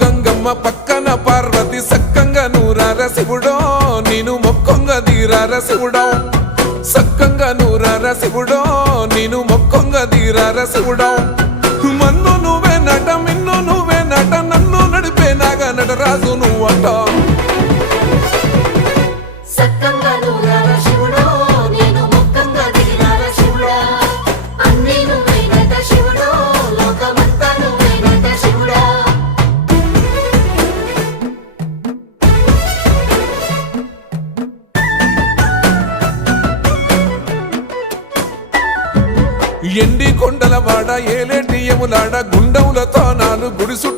గంగమ్మ పక్కన పార్వతి సక్కంగా నూరార శివుడో నేను మొక్కంగా తీరార శివుడో సక్కంగా నూరార శివుడో నేను మొక్కంగా తీరార శివుడో మన్ను నువ్వే నట మిన్ను నువ్వే నట నన్ను నడిపే నాగా నటరాజు నువ్వట ఎండి కొండల వాడ ఏలేటి యములాడ గుండములతో నాలు గుడి చుట్టూ